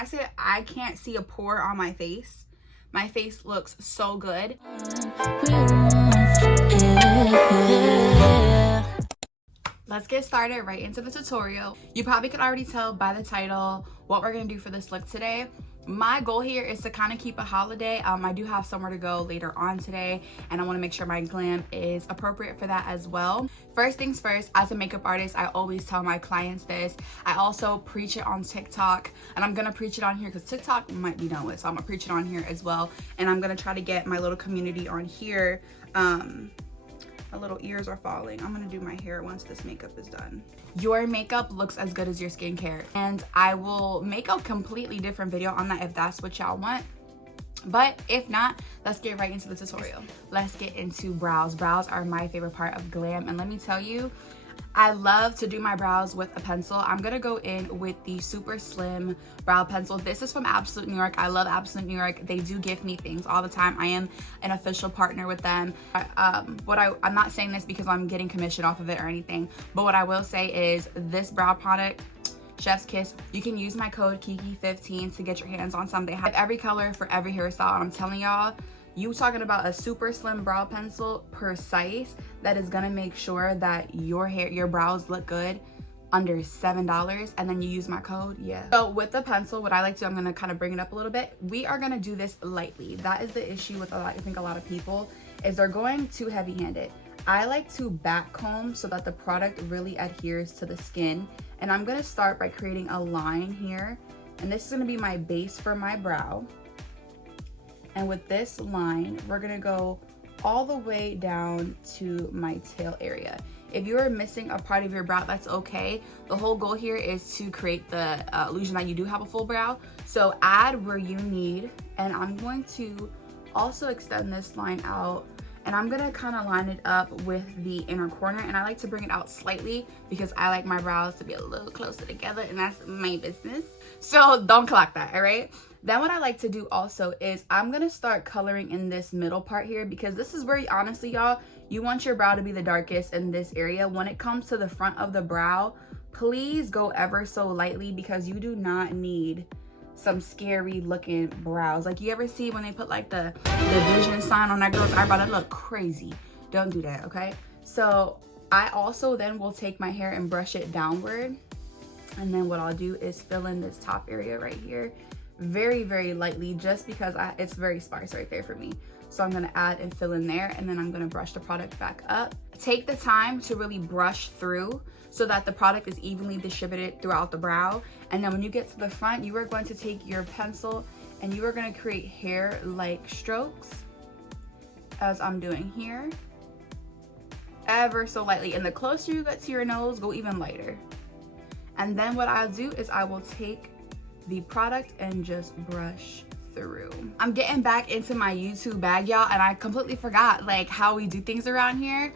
I said I can't see a pore on my face. My face looks so good. Let's get started right into the tutorial. You probably could already tell by the title what we're gonna do for this look today. My goal here is to kind of keep a holiday. I do have somewhere to go later on today, and I want to make sure my glam is appropriate for that as well. First things first, as a makeup artist, I always tell my clients this. I also preach it on TikTok, and I'm gonna preach it on here because TikTok might be done with, so I'm gonna preach it on here as well. And I'm gonna try to get my little community on here. My little ears are falling. I'm gonna do my hair once this makeup is done. Your makeup looks as good as your skincare, and I will make a completely different video on that if that's what y'all want. But if not, let's get right into the tutorial. Let's get into brows. Brows are my favorite part of glam, and let me tell you, I love to do my brows with a pencil. I'm gonna go in with the Super Slim Brow Pencil. This is from Absolute New York. I love Absolute New York. They do give me things all the time. I am an official partner with them. I'm not saying this because I'm getting commission off of it or anything, but what I will say is this brow product, Chef's Kiss, you can use my code Kiki15 to get your hands on some. They have every color for every hairstyle, and I'm telling y'all, you talking about a super slim brow pencil, precise, that is gonna make sure that your brows look good under $7, and then you use my code. Yeah. So with the pencil, what I like to do, I'm gonna kind of bring it up a little bit. We are gonna do this lightly. That is the issue with I think a lot of people, is they're going too heavy-handed. I like to back comb so that the product really adheres to the skin. And I'm gonna start by creating a line here. And this is gonna be my base for my brow. And with this line, we're gonna go all the way down to my tail area. If you're missing a part of your brow, that's okay. The whole goal here is to create the illusion that you do have a full brow. So add where you need, and I'm going to also extend this line out, and I'm gonna kind of line it up with the inner corner, and I like to bring it out slightly because I like my brows to be a little closer together, and that's my business. So don't clock that, all right? Then what I like to do also is I'm gonna start coloring in this middle part here, because this is where, honestly, y'all, you want your brow to be the darkest in this area. When it comes to the front of the brow, please go ever so lightly, because you do not need some scary looking brows. Like, you ever see when they put like the vision sign on that girl's eyebrow? That look crazy. Don't do that, okay? So I also then will take my hair and brush it downward, and then what I'll do is fill in this top area right here very, very lightly, just because it's very sparse right there for me. So I'm gonna add and fill in there, and then I'm gonna brush the product back up. Take the time to really brush through so that the product is evenly distributed throughout the brow. And then when you get to the front, you are going to take your pencil and you are gonna create hair-like strokes, as I'm doing here, ever so lightly. And the closer you get to your nose, go even lighter. And then what I'll do is I will take the product and just brush through. I'm getting back into my YouTube bag, y'all, and I completely forgot like how we do things around here.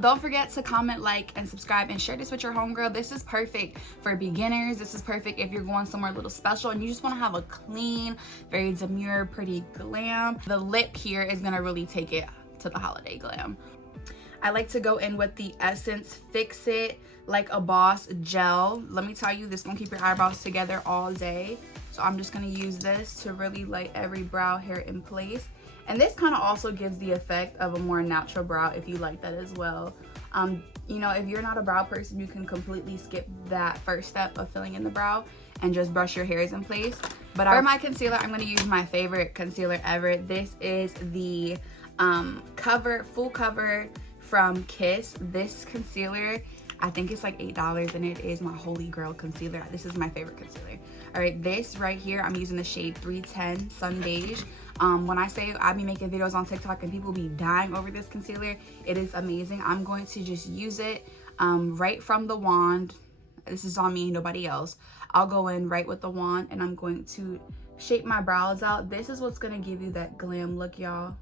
Don't forget to comment, like, and subscribe, and share this with your homegirl. This is perfect for beginners. This is perfect if you're going somewhere a little special and you just want to have a clean, very demure, pretty glam. The lip here is gonna really take it to the holiday glam. I like to go in with the Essence Fix It Like a Boss gel. Let me tell you, this gonna keep your eyebrows together all day. So I'm just gonna use this to really light every brow hair in place. And this kind of also gives the effect of a more natural brow if you like that as well. You know, if you're not a brow person, you can completely skip that first step of filling in the brow and just brush your hairs in place. But for my concealer, I'm gonna use my favorite concealer ever. This is the Full Cover from Kiss. This concealer, I think it's like $8, and it is my holy grail concealer. This is my favorite concealer. All right, this right here, I'm using the shade 310 Sun Beige. When I say I be making videos on TikTok and people be dying over this concealer, it is amazing. I'm going to just use it right from the wand. This is on me, nobody else. I'll go in right with the wand, and I'm going to shape my brows out. This is what's gonna give you that glam look, y'all.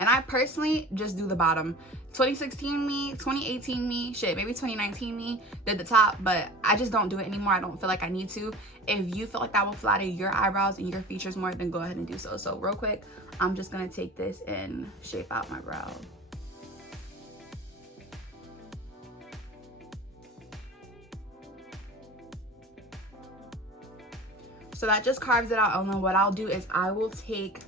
And I personally just do the bottom. 2016 me, 2018 me, shit, maybe 2019 me did the top, but I just don't do it anymore. I don't feel like I need to. If you feel like that will flatter your eyebrows and your features more, then go ahead and do so. So real quick, I'm just gonna take this and shape out my brow. So that just carves it out. And then what I'll do is I will take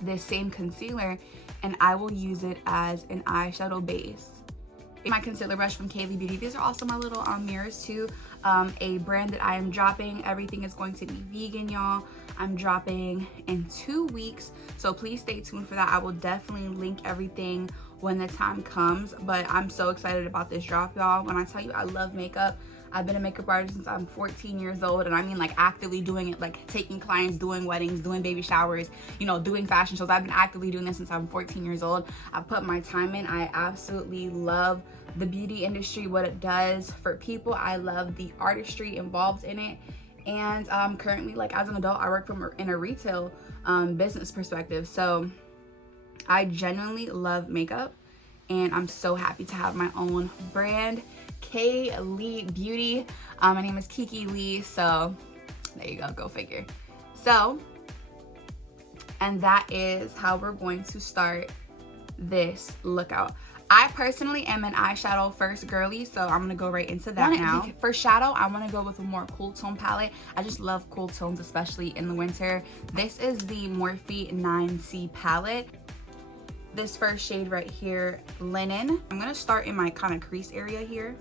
this same concealer and I will use it as an eyeshadow base. My concealer brush from KLEE Beauty. These are also my little mirrors too. A brand that I am dropping. Everything is going to be vegan, y'all. I'm dropping in 2 weeks, so please stay tuned for that. I will definitely link everything when the time comes, but I'm so excited about this drop, y'all. When I tell you I love makeup, I've been a makeup artist since I'm 14 years old, and I mean like actively doing it, like taking clients, doing weddings, doing baby showers, you know, doing fashion shows. I've been actively doing this since I'm 14 years old. I've put my time in. I absolutely love the beauty industry, what it does for people. I love the artistry involved in it. And currently, like as an adult, I work in a retail business perspective. So I genuinely love makeup, and I'm so happy to have my own brand, KLEE Beauty. My name is Kiki Lee, so there you go figure. So, and that is how we're going to start this look out. I personally am an eyeshadow first girly, so I'm gonna go right into that now. For shadow, I wanna go with a more cool tone palette. I just love cool tones, especially in the winter. This is the Morphe 9C palette. This first shade right here, Linen. I'm gonna start in my kind of crease area here.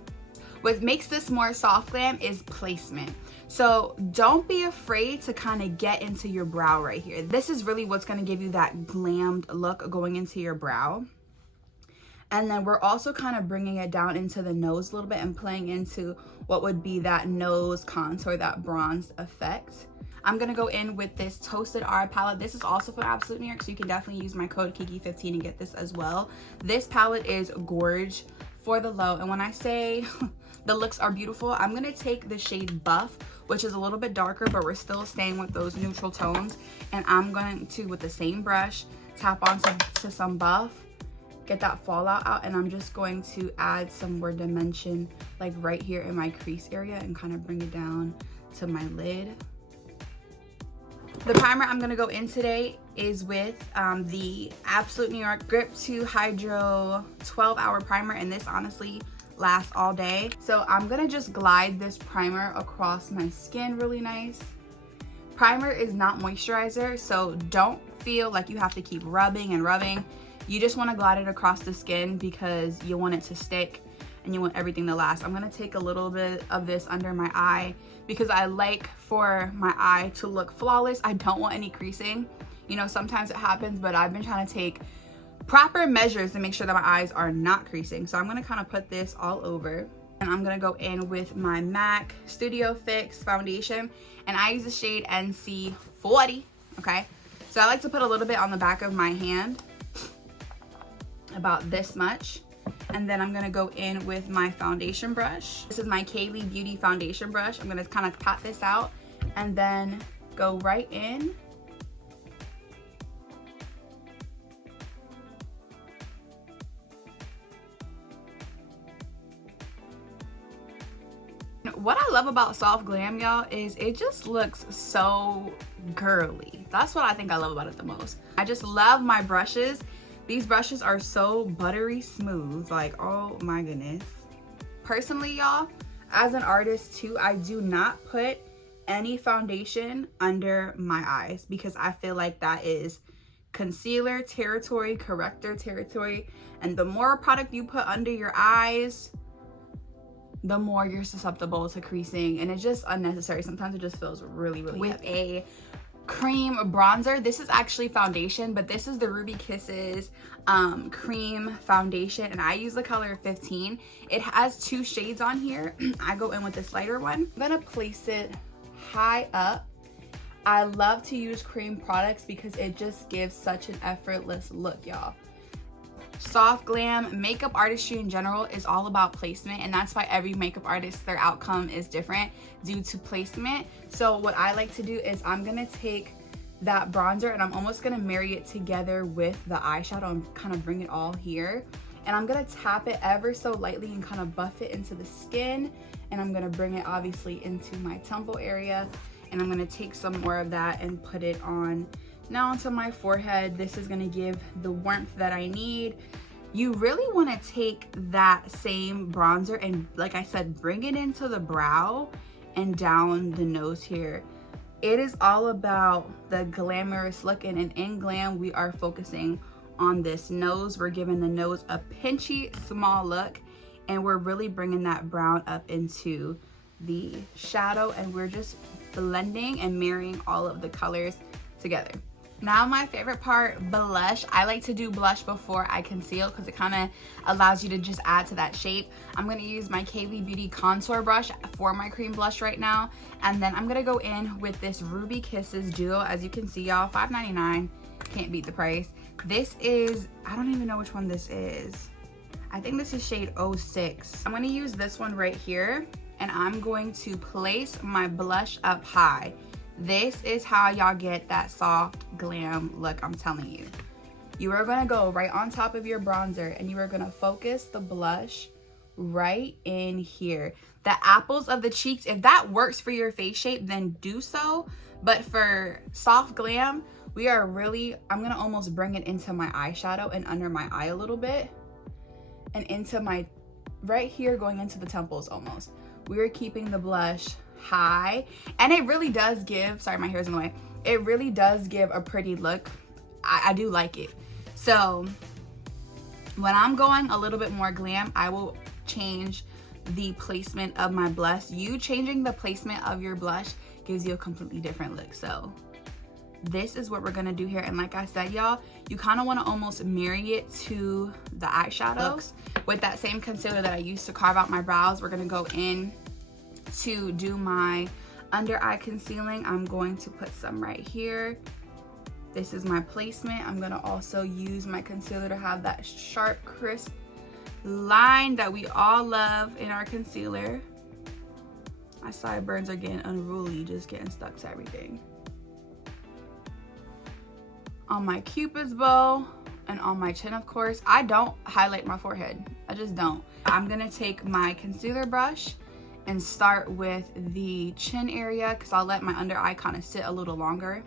What makes this more soft glam is placement. So don't be afraid to kind of get into your brow right here. This is really what's gonna give you that glammed look going into your brow. And then we're also kind of bringing it down into the nose a little bit and playing into what would be that nose contour, that bronzed effect. I'm gonna go in with this Toasted R palette. This is also from Absolute New York, so you can definitely use my code Kiki15 and get this as well. This palette is gorge for the low, and when I say the looks are beautiful, I'm gonna take the shade Buff, which is a little bit darker, but we're still staying with those neutral tones, and I'm going to, with the same brush, tap onto some Buff, get that fallout out, and I'm just going to add some more dimension like right here in my crease area and kind of bring it down to my lid. The primer I'm gonna go in today is with the Absolute New York Grip 2 Hydro 12-hour primer, and this honestly lasts all day. So I'm gonna just glide this primer across my skin really nice. Primer is not moisturizer, so don't feel like you have to keep rubbing and rubbing. You just want to glide it across the skin because you want it to stick and you want everything to last. I'm going to take a little bit of this under my eye because I like for my eye to look flawless. I don't want any creasing. You know, sometimes it happens, but I've been trying to take proper measures to make sure that my eyes are not creasing. So I'm going to kind of put this all over, and I'm going to go in with my MAC Studio Fix foundation, and I use the shade NC40. Okay, so I like to put a little bit on the back of my hand, about this much, and then I'm gonna go in with my foundation brush. This is my KLEE Beauty foundation brush. I'm gonna kind of pat this out and then go right in. What I love about soft glam, y'all, is it just looks so girly. That's what I think I love about it the most. I just love my brushes. These brushes are so buttery smooth, like, oh my goodness. Personally, y'all, as an artist too, I do not put any foundation under my eyes because I feel like that is concealer territory, corrector territory, and the more product you put under your eyes, the more you're susceptible to creasing, and it's just unnecessary. Sometimes it just feels really heavy. With a cream bronzer, this is actually foundation, but this is the Ruby Kisses cream foundation, and I use the color 15. It has 2 shades on here. I go in with this lighter one. I'm gonna place it high up. I love to use cream products because it just gives such an effortless look, y'all. Soft glam makeup artistry in general is all about placement, and that's why every makeup artist, their outcome is different due to placement. So what I like to do is I'm gonna take that bronzer and I'm almost gonna marry it together with the eyeshadow and kind of bring it all here, and I'm gonna tap it ever so lightly and kind of buff it into the skin, and I'm gonna bring it obviously into my temple area, and I'm gonna take some more of that and put it on now onto my forehead. This is gonna give the warmth that I need. You really wanna take that same bronzer and, like I said, bring it into the brow and down the nose here. It is all about the glamorous look, and in Glam, we are focusing on this nose. We're giving the nose a pinchy, small look, and we're really bringing that brown up into the shadow, and we're just blending and marrying all of the colors together. Now my favorite part, blush. I like to do blush before I conceal because it kind of allows you to just add to that shape. I'm going to use my KLEE Beauty contour brush for my cream blush right now. And then I'm going to go in with this Ruby Kisses Duo. As you can see, y'all, $5.99. Can't beat the price. This is, I don't even know which one this is. I think this is shade 06. I'm going to use this one right here, and I'm going to place my blush up high. This is how y'all get that soft glam look, I'm telling you. You are gonna go right on top of your bronzer, and you are gonna focus the blush right in here. The apples of the cheeks, if that works for your face shape, then do so. But for soft glam, we are really, I'm gonna almost bring it into my eyeshadow and under my eye a little bit. And into my, right here, going into the temples almost. We are keeping the blush high, and it really does give, sorry my hair's in the way, it really does give a pretty look. I do like it. So when I'm going a little bit more glam, I will change the placement of my blush. You changing the placement of your blush gives you a completely different look. So this is what we're gonna do here, and like I said, y'all, you kind of want to almost marry it to the eyeshadows. With that same concealer that I used to carve out my brows, we're gonna go in to do my under eye concealing. I'm going to put some right here. This is my placement. I'm gonna also use my concealer to have that sharp, crisp line that we all love in our concealer. My sideburns are getting unruly, just getting stuck to everything. On my Cupid's bow and on my chin, of course. I don't highlight my forehead. I just don't. I'm gonna take my concealer brush and start with the chin area, because I'll let my under eye kind of sit a little longer.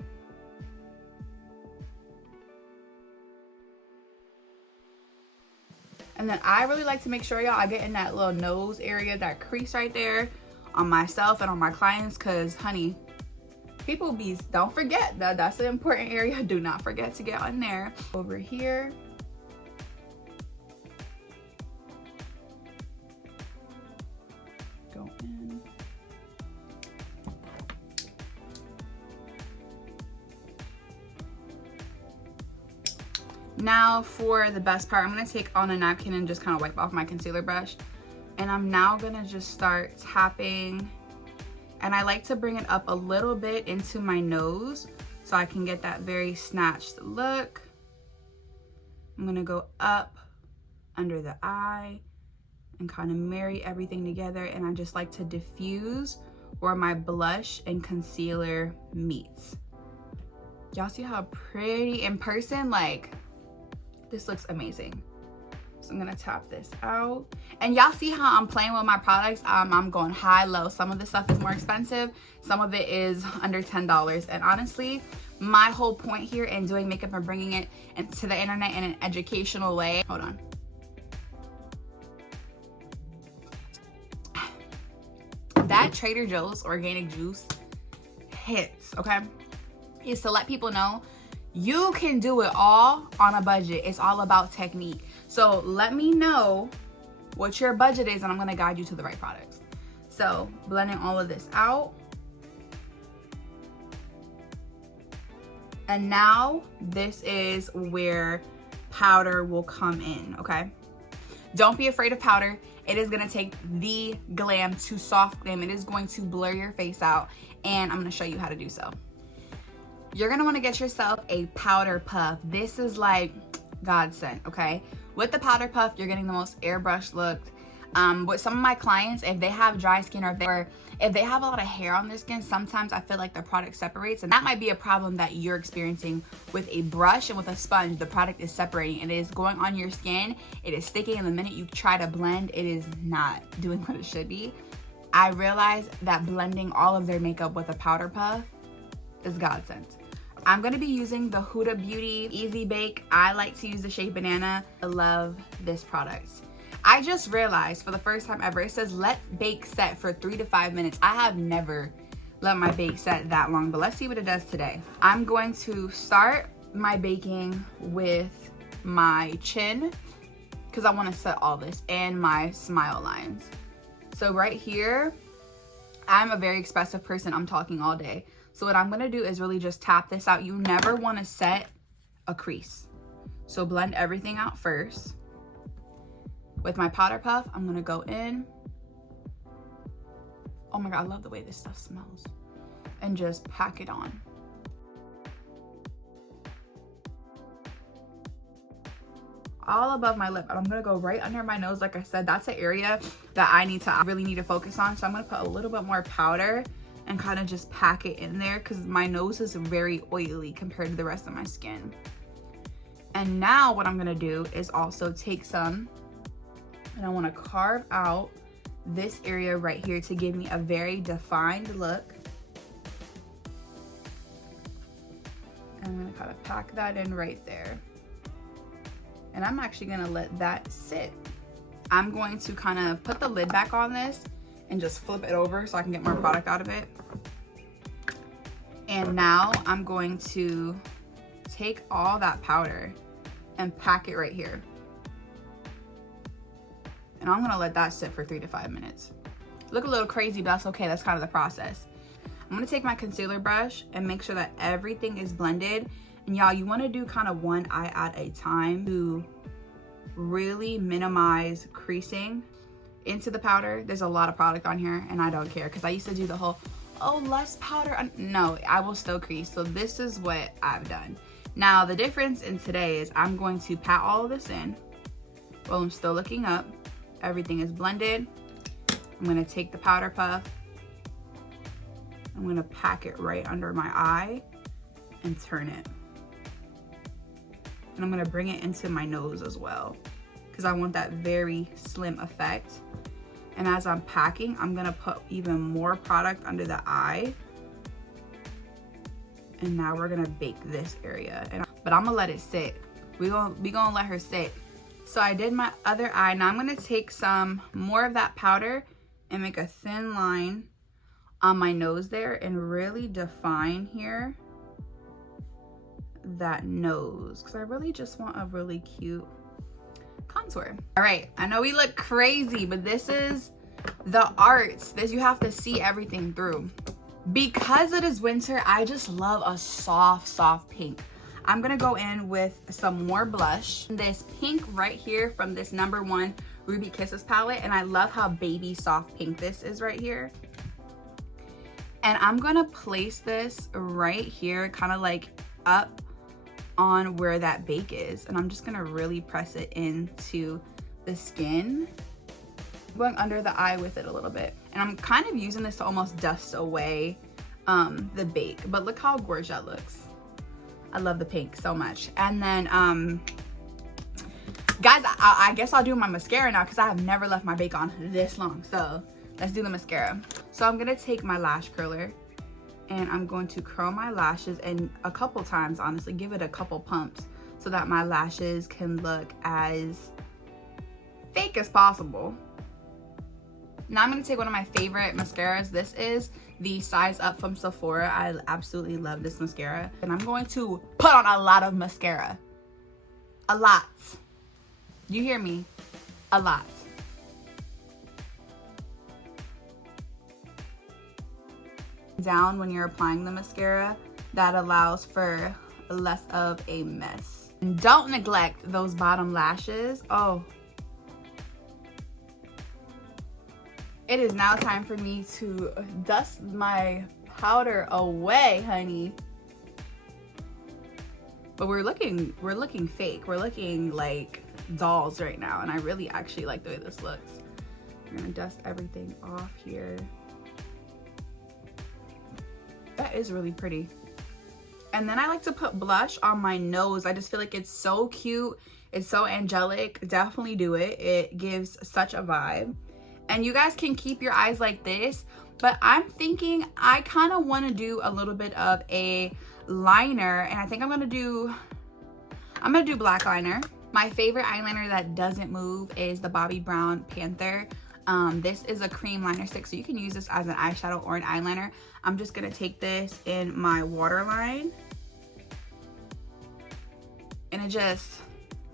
And then I really like to make sure, y'all, I get in that little nose area, that crease right there on myself and on my clients, because honey, people be, don't forget that that's an important area. Do not forget to get on there. Over here. Go in. Now for the best part, I'm gonna take on a napkin and just kind of wipe off my concealer brush. And I'm now gonna just start tapping. And I like to bring it up a little bit into my nose so I can get that very snatched look. I'm gonna go up under the eye and kind of marry everything together. And I just like to diffuse where my blush and concealer meets. Y'all see how pretty in person? Like, this looks amazing. So I'm gonna tap this out. And y'all see how I'm playing with my products? I'm going high, low. Some of the stuff is more expensive. Some of it is under $10. And honestly, my whole point here in doing makeup and bringing it into the internet in an educational way. Hold on. That Trader Joe's organic juice hits, okay? Is to let people know you can do it all on a budget. It's all about technique. So let me know what your budget is, and I'm gonna guide you to the right products. So blending all of this out. And now this is where powder will come in, okay? Don't be afraid of powder. It is gonna take the glam to soft glam. It is going to blur your face out, and I'm gonna show you how to do so. You're gonna wanna get yourself a powder puff. This is like godsend, okay? With the powder puff, you're getting the most airbrushed look. With some of my clients, if they have dry skin or if they have a lot of hair on their skin, sometimes I feel like the product separates, and that might be a problem that you're experiencing with a brush and with a sponge. The product is separating. It is going on your skin. It is sticking, and the minute you try to blend, it is not doing what it should be. I realized that blending all of their makeup with a powder puff is godsend. I'm gonna be using the Huda Beauty Easy Bake. I like to use the shade Banana. I love this product. I just realized for the first time ever, it says let bake set for 3 to 5 minutes. I have never let my bake set that long, but let's see what it does today. I'm going to start my baking with my chin because I want to set all this and my smile lines. So right here, I'm a very expressive person. I'm talking all day. So what I'm going to do is really just tap this out. You never want to set a crease. So blend everything out first. With my powder puff, I'm going to go in. Oh my God, I love the way this stuff smells. And just pack it on. All above my lip, and I'm gonna go right under my nose. Like I said, that's an area that I really need to focus on. So I'm gonna put a little bit more powder and kind of just pack it in there because my nose is very oily compared to the rest of my skin. And now what I'm gonna do is also take some, and I want to carve out this area right here to give me a very defined look. And I'm gonna kind of pack that in right there. And I'm actually gonna let that sit. I'm going to kind of put the lid back on this and just flip it over so I can get more product out of it. And now I'm going to take all that powder and pack it right here. And I'm gonna let that sit for 3 to 5 minutes. Look a little crazy, but that's okay, that's kind of the process. I'm gonna take my concealer brush and make sure that everything is blended. And y'all, you wanna do kind of one eye at a time to really minimize creasing into the powder. There's a lot of product on here and I don't care because I used to do the whole, oh, less powder. No, I will still crease. So this is what I've done. Now the difference in today is I'm going to pat all of this in while I'm still looking up. Everything is blended. I'm gonna take the powder puff. I'm gonna pack it right under my eye and turn it. And I'm gonna bring it into my nose as well because I want that very slim effect. And as I'm packing, I'm gonna put even more product under the eye. And now we're gonna bake this area. But I'm gonna let it sit. We gonna let her sit. So I did my other eye. Now I'm gonna take some more of that powder and make a thin line on my nose there and really define here that nose because I really just want a really cute contour. All right, I know we look crazy, but this is the arts. This, you have to see everything through. Because it is winter, I just love a soft pink. I'm gonna go in with some more blush. This pink right here from this #1 Ruby Kisses palette, and I love how baby soft pink this is right here. And I'm gonna place this right here, kind of like up on where that bake is. And I'm just gonna really press it into the skin. Going under the eye with it a little bit. And I'm kind of using this to almost dust away the bake. But look how gorgeous that looks. I love the pink so much. And then, guys, I guess I'll do my mascara now because I have never left my bake on this long. So let's do the mascara. So I'm gonna take my lash curler and I'm going to curl my lashes, and a couple times, honestly, give it a couple pumps so that my lashes can look as fake as possible. Now I'm gonna take one of my favorite mascaras. This is the Size Up from Sephora. I absolutely love this mascara. And I'm going to put on a lot of mascara. A lot. You hear me? A lot. Down when you're applying the mascara, that allows for less of a mess. And don't neglect those bottom lashes. Oh. It is now time for me to dust my powder away, honey. But we're looking fake. We're looking like dolls right now, and I really actually like the way this looks. I'm gonna dust everything off here. That is really pretty. And then I like to put blush on my nose. I just feel like it's so cute. It's so angelic. Definitely do it. It gives such a vibe. And you guys can keep your eyes like this, but I'm thinking I kind of want to do a little bit of a liner, and I think I'm gonna do black liner. My favorite eyeliner that doesn't move is the Bobbi Brown Panther. This is a cream liner stick, so you can use this as an eyeshadow or an eyeliner. I'm just gonna take this in my waterline, and it just,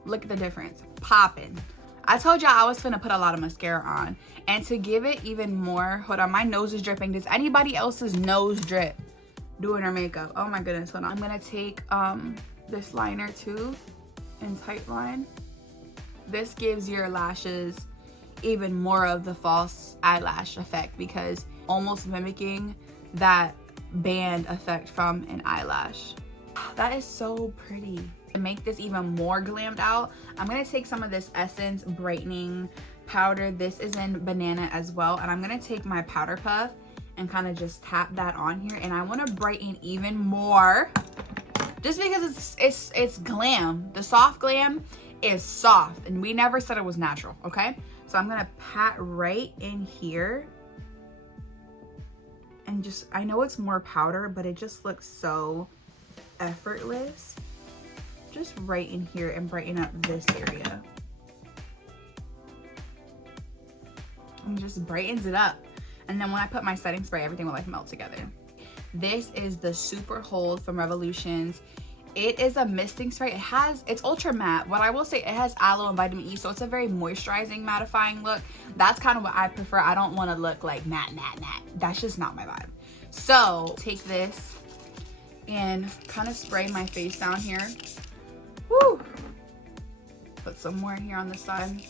look at the difference, popping. I told y'all I was finna put a lot of mascara on, and to give it even more, hold on, my nose is dripping. Does anybody else's nose drip doing their makeup? Oh my goodness, hold on. I'm gonna take this liner too, in tight line. This gives your lashes even more of the false eyelash effect, because almost mimicking that band effect from an eyelash. That is so pretty. To make this even more glammed out, I'm gonna take some of this Essence brightening powder. This is in banana as well, and I'm gonna take my powder puff and kind of just tap that on here, and I want to brighten even more, just because it's glam. The soft glam is soft, and we never said it was natural, okay? So I'm gonna pat right in here, and just, I know it's more powder, but it just looks so effortless. Just right in here and brighten up this area. And just brightens it up. And then when I put my setting spray, everything will like melt together. This is the Super Hold from Revolutions. It is a misting spray. It's ultra matte. What I will say, it has aloe and vitamin E, so it's a very moisturizing, mattifying look. That's kind of what I prefer. I don't want to look like matte. That's just not my vibe. So take this and kind of spray my face down here. Woo! Put some more in here on this side.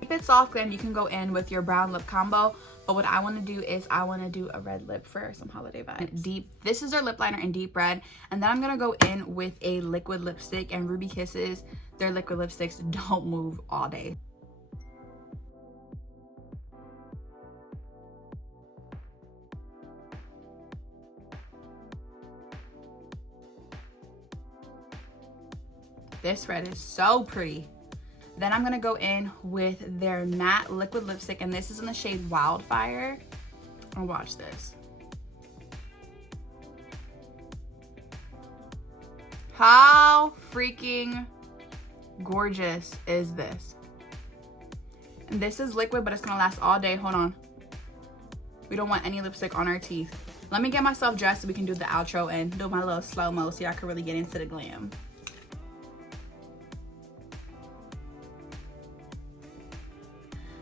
If it's soft glam, you can go in with your brown lip combo, but what I want to do is I want to do a red lip for some holiday vibes. This is their lip liner in Deep Red, and then I'm gonna go in with a liquid lipstick, and Ruby Kisses, their liquid lipsticks don't move all day. This red is so pretty. Then I'm gonna go in with their matte liquid lipstick, and this is in the shade Wildfire. And watch this. How freaking gorgeous is this? And this is liquid, but it's gonna last all day. Hold on. We don't want any lipstick on our teeth. Let me get myself dressed so we can do the outro and do my little slow-mo so y'all can really get into the glam.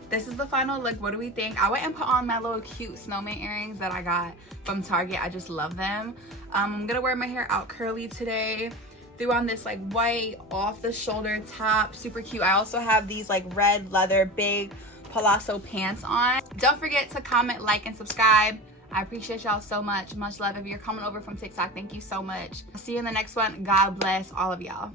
This is the final look. What do we think? I went and put on my little cute snowman earrings that I got from Target. I just love them. I'm gonna wear my hair out curly today. Threw on this like white off the shoulder top, super cute. I also have these like red leather big palazzo pants on. Don't forget to comment, like, and subscribe. I appreciate y'all so much. Much love. If you're coming over from TikTok, thank you so much. I'll see you in the next one. God bless all of y'all.